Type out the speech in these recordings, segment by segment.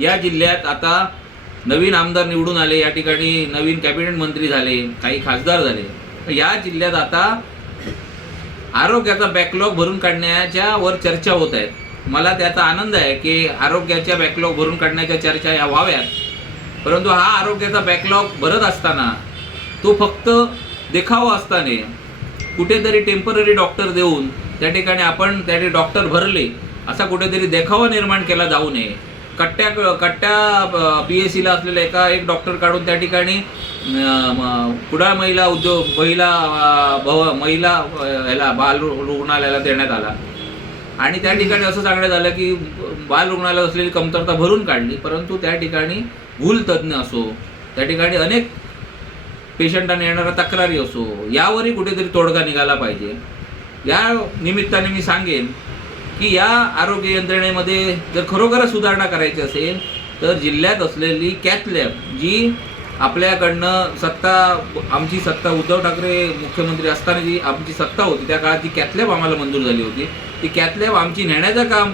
या जिल्ह्यात आता नवीन आमदार निवडून आले या ठिकाणी नवीन कॅबिनेट मंत्री झाले काही खासदार झाले. तर या जिल्ह्यात आता आरोग्याचा बॅकलॉग भरून काढण्याच्या वर चर्चा होत आहेत. मला त्याचा आनंद आहे की आरोग्याच्या बॅकलॉग भरून काढण्याच्या चर्चा या व्हाव्यात. परंतु हा आरोग्याचा बॅकलॉग भरत असताना तो फक्त देखावा असताना कुठेतरी टेंपररी डॉक्टर देऊन त्या ठिकाणी आपण त्या ठिकाणी डॉक्टर भरले असा कुठेतरी देखावा निर्माण केला जाऊ नये. कट्ट्या कट्ट्या पी एस सीला असलेल्या एका एक डॉक्टर काढून त्या ठिकाणी कुडाळ महिला उद्योग महिला भव महिला ह्याला बाल रु- रुग्णालयाला देण्यात आला. आणि त्या ठिकाणी असं सांगण्यात आलं की बाल रुग्णालयात असलेली कमतरता भरून काढली परंतु त्या ठिकाणी भूल तज्ज्ञ असो त्या ठिकाणी अनेक पेशंटांना येणाऱ्या तक्रारी असो यावरही कुठेतरी तोडगा निघाला पाहिजे. या निमित्ताने मी सांगेन की या आरोग्य यंत्रणेमध्ये जर खरोखरच सुधारणा करायची असेल तर जिल्ह्यात असलेली कॅथ लॅब जी आपल्याकडनं सत्ता आमची सत्ता उद्धव ठाकरे मुख्यमंत्री असताना जी आमची सत्ता होती त्या काळात ती कॅथलॅब आम्हाला मंजूर झाली होती ती कॅथलॅब आमची नेण्याचं काम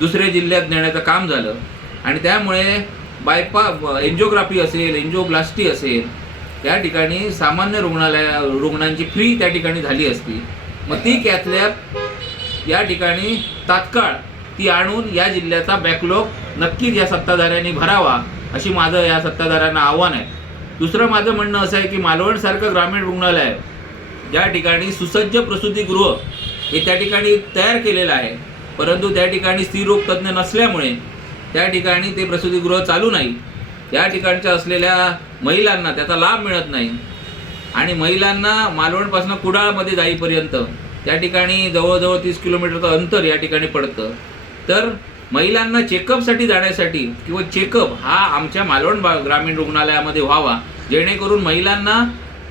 दुसऱ्या जिल्ह्यात नेण्याचं काम झालं. आणि त्यामुळे बायपा एन्जिओग्राफी असेल एन्जिओप्लास्टी असेल त्या ठिकाणी सामान्य रुग्णालया रुग्णांची फ्री त्या ठिकाणी झाली असती. मग ती कॅथलॅब या ठिकाणी तात्काळ ती आणून या जिल्ह्याचा बॅकलॉग नक्कीच या सत्ताधाऱ्यांनी भरावा अशी माझं या सत्ताधाऱ्यांना आव्हान आहे. दुसरं माझं म्हणणं असं आहे की मालवणसारखं ग्रामीण रुग्णालय ज्या ठिकाणी सुसज्ज प्रसूतीगृह हे त्या ठिकाणी तयार केलेलं आहे. परंतु त्या ठिकाणी स्त्रीरोग तज्ज्ञ नसल्यामुळे त्या ठिकाणी ते प्रसूतीगृह चालू नाही. या ठिकाणच्या असलेल्या महिलांना त्याचा लाभ मिळत नाही. आणि महिलांना मालवणपासून कुडाळमध्ये जाईपर्यंत त्या ठिकाणी जवळजवळ तीस किलोमीटरचं अंतर या ठिकाणी पडतं. तर महिलांना चेकअपसाठी जाण्यासाठी किंवा चेकअप हा आमच्या मालवण बा ग्रामीण रुग्णालयामध्ये व्हावा. जेणेकरून महिलांना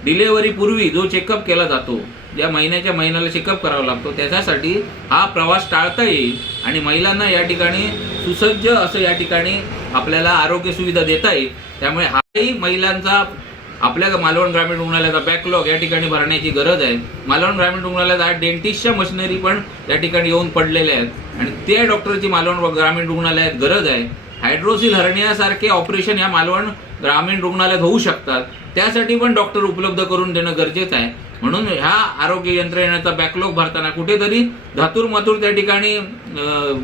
डिलेवरीपूर्वी जो चेकअप केला जातो ज्या महिन्याच्या महिन्याला चेकअप करावा लागतो त्याच्यासाठी हा प्रवास टाळता येईल आणि महिलांना या ठिकाणी सुसज्ज असं या ठिकाणी आपल्याला आरोग्य सुविधा देता येईल. त्यामुळे हाही महिलांचा आपल्या मालवण ग्रामीण रुग्णालयाचा बॅकलॉग या ठिकाणी भरण्याची गरज आहे. मालवण ग्रामीण रुग्णालयात आज डेंटिस्टच्या मशिनरी पण या ठिकाणी येऊन पडलेल्या आहेत. आणि त्या डॉक्टरची मालवण ग्रामीण रुग्णालयात गरज आहे. हायड्रोसिल हरण्यासारखे ऑपरेशन या मालवण ग्रामीण रुग्णालयात होऊ शकतात. त्यासाठी पण डॉक्टर उपलब्ध करून देणं गरजेचं आहे. म्हणून ह्या आरोग्य यंत्रणेचा बॅकलॉग भरताना कुठेतरी धातूर मातूर त्या ठिकाणी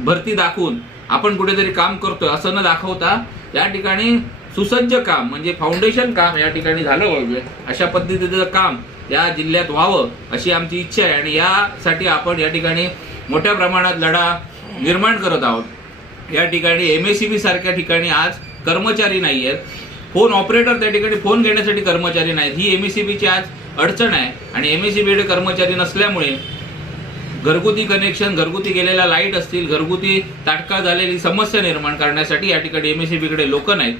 भरती दाखवून आपण कुठेतरी काम करतोय असं न दाखवता त्या ठिकाणी सुसज्ज काम म्हणजे फाउंडेशन काम या ठिकाणी झालं पाहिजे अशा पद्धतीचं काम या जिल्ह्यात व्हावं अशी आमची इच्छा आहे. आणि यासाठी आपण या ठिकाणी मोठ्या प्रमाणात लढा निर्माण करत आहोत. या ठिकाणी एम एस सी बी सारख्या ठिकाणी आज कर्मचारी नाही आहेत. फोन ऑपरेटर त्या ठिकाणी फोन घेण्यासाठी कर्मचारी नाहीत. ही एम एस सी बीची आज अडचण आहे. आणि एम एस सी बीकडे कर्मचारी नसल्यामुळे घरगुती कनेक्शन घरगुती गेलेल्या लाइट असतील घरगुती ताटका झालेली समस्या निर्माण करण्यासाठी या ठिकाणी एम एस सी बीकडे लोक नाहीत.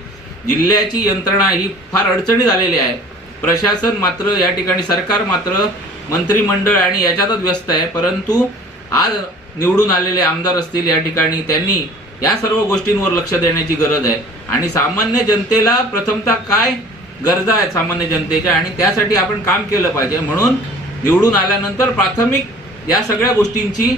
जिल्ह्याची यंत्रणा ही फार अडचणी झालेली आहे. प्रशासन मात्र या ठिकाणी सरकार मात्र मंत्रिमंडळ आणि याच्यातच व्यस्त आहे. परंतु आज निवडून आलेले आमदार असतील या ठिकाणी त्यांनी या सर्व गोष्टींवर लक्ष देण्याची गरज आहे. आणि सामान्य जनतेला प्रथमतः काय गरजा आहेत सामान्य जनतेच्या? आणि त्यासाठी आपण काम केलं पाहिजे. म्हणून निवडून आल्यानंतर प्राथमिक या सगळ्या गोष्टींची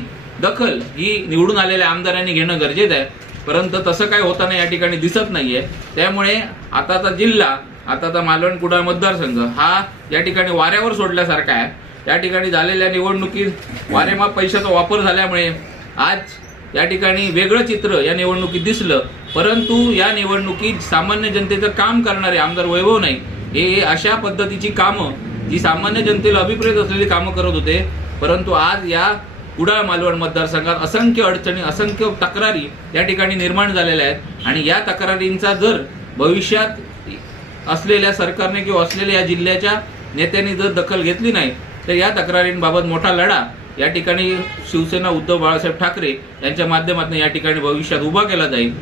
दखल ही निवडून आलेल्या आमदारांनी घेणं गरजेचं आहे. परंतु तसं काय होताना या ठिकाणी दिसत नाहीये. त्यामुळे आताचा जिल्हा आताचा मालवण कुडाळ मतदारसंघ हा या ठिकाणी वाऱ्यावर सोडल्यासारखा आहे. या ठिकाणी झालेल्या निवडणुकीत वारेमाप पैशाचा वापर झाल्यामुळे आज या ठिकाणी वेगळं चित्र या निवडणुकीत दिसलं. परंतु या निवडणुकीत सामान्य जनतेचं काम करणारे आमदार वैभव नाही हे अशा पद्धतीची कामं जी सामान्य जनतेला अभिप्रेत असलेली कामं करत होते. परंतु आज या कुडाळ मालवण मतदारसंघात असंख्य अडचणी असंख्य तक्रारी या ठिकाणी निर्माण झालेल्या आहेत. आणि या तक्रारींचा जर भविष्यात असलेल्या सरकारने किंवा असलेल्या या जिल्ह्याच्या नेत्यांनी जर दखल घेतली नाही तर या तक्रारींबाबत मोठा लढा या ठिकाणी शिवसेना उद्धव बाळासाहेब ठाकरे यांच्या माध्यमातून या ठिकाणी भविष्यात उभा केला जाईल.